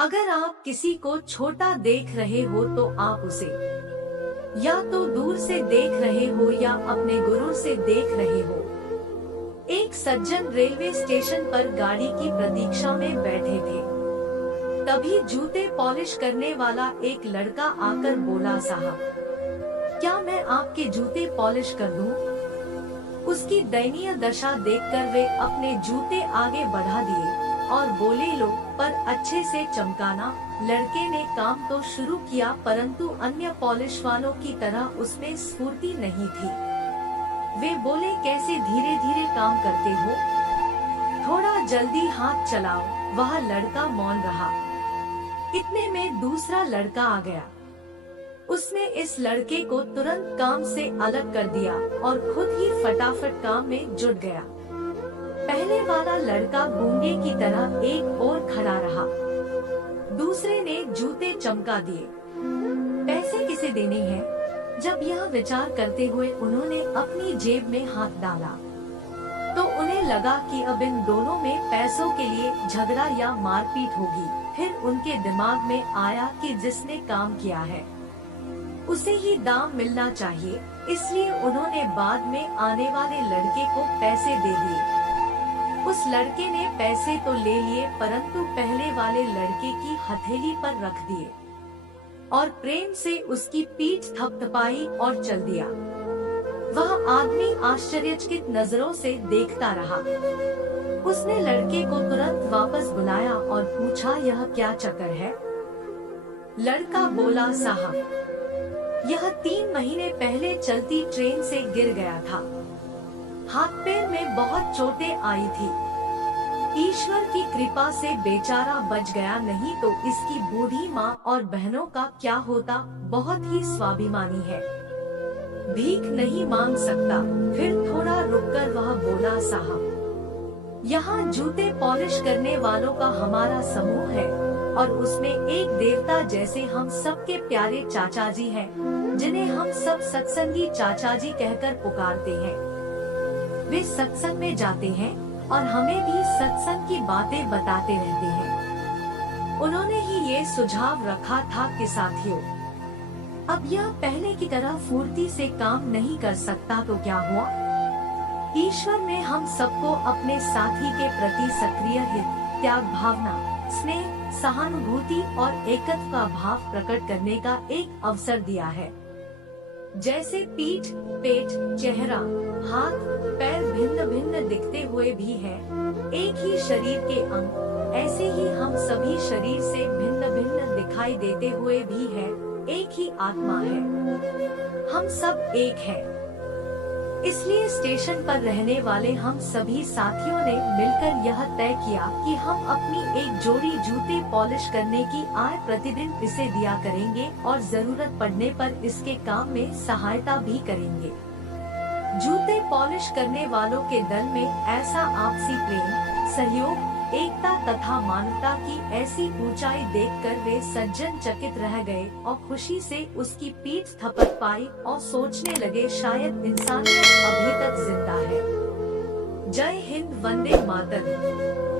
अगर आप किसी को छोटा देख रहे हो तो आप उसे या तो दूर से देख रहे हो या अपने गुरूर से देख रहे हो। एक सज्जन रेलवे स्टेशन पर गाड़ी की प्रतीक्षा में बैठे थे। तभी जूते पॉलिश करने वाला एक लड़का आकर बोला, साहब क्या मैं आपके जूते पॉलिश कर दूं? उसकी दयनीय दशा देखकर वे अपने जूते आगे बढ़ा दिए और बोले, लो, पर अच्छे से चमकाना। लड़के ने काम तो शुरू किया, परंतु अन्य पॉलिश वालों की तरह उसमें स्फूर्ति नहीं थी। वे बोले, कैसे धीरे धीरे काम करते हो, थोड़ा जल्दी हाथ चलाओ। वह लड़का मौन रहा। इतने में दूसरा लड़का आ गया। उसने इस लड़के को तुरंत काम से अलग कर दिया और खुद ही फटाफट काम में जुट गया। पहले वाला लड़का गूंगे की तरह एक ओर खड़ा रहा। दूसरे ने जूते चमका दिए। पैसे किसे देने हैं? जब यह विचार करते हुए उन्होंने अपनी जेब में हाथ डाला तो उन्हें लगा कि अब इन दोनों में पैसों के लिए झगड़ा या मारपीट होगी। फिर उनके दिमाग में आया कि जिसने काम किया है उसे ही दाम मिलना चाहिए, इसलिए उन्होंने बाद में आने वाले लड़के को पैसे दे दिए। उस लड़के ने पैसे तो ले लिए, परंतु पहले वाले लड़के की हथेली पर रख दिए और प्रेम से उसकी पीठ थपथपाई और चल दिया। वह आदमी आश्चर्यचकित नजरों से देखता रहा। उसने लड़के को तुरंत वापस बुलाया और पूछा, यह क्या चक्कर है? लड़का बोला, साहब यह 3 महीने पहले चलती ट्रेन से गिर गया था। हाथ पैर में बहुत चोटें आई थी। ईश्वर की कृपा से बेचारा बच गया, नहीं तो इसकी बूढ़ी माँ और बहनों का क्या होता। बहुत ही स्वाभिमानी है, भीख नहीं मांग सकता। फिर थोड़ा रुककर वह बोला, साहब यहाँ जूते पॉलिश करने वालों का हमारा समूह है और उसमें एक देवता जैसे हम सबके प्यारे चाचा जी हैं, जिन्हें हम सब सत्संगी चाचा जी कहकर पुकारते हैं। वे सत्संग में जाते हैं और हमें भी सत्संग की बातें बताते रहते हैं। उन्होंने ही ये सुझाव रखा था कि साथियों, अब यह पहले की तरह फुर्ती से काम नहीं कर सकता तो क्या हुआ? ईश्वर ने हम सबको अपने साथी के प्रति सक्रिय हित, त्याग भावना, स्नेह, सहानुभूति और एकत्व का भाव प्रकट करने का एक अवसर दिया है। जैसे पीठ, पेट, चेहरा, हाथ, पैर भिन्न भिन्न दिखते हुए भी है एक ही शरीर के अंग, ऐसे ही हम सभी शरीर से भिन्न भिन्न दिखाई देते हुए भी है एक ही आत्मा है। हम सब एक हैं। इसलिए स्टेशन पर रहने वाले हम सभी साथियों ने मिलकर यह तय किया कि हम अपनी एक जोड़ी जूते पॉलिश करने की आय प्रतिदिन इसे दिया करेंगे और जरूरत पड़ने पर इसके काम में सहायता भी करेंगे। जूते पॉलिश करने वालों के दल में ऐसा आपसी प्रेम, सहयोग, एकता तथा मानवता की ऐसी ऊंचाई देखकर वे सज्जन चकित रह गए और खुशी से उसकी पीठ थपथ पाई और सोचने लगे, शायद इंसानियत अभी तक जिंदा है। जय हिंद, वंदे मातरम।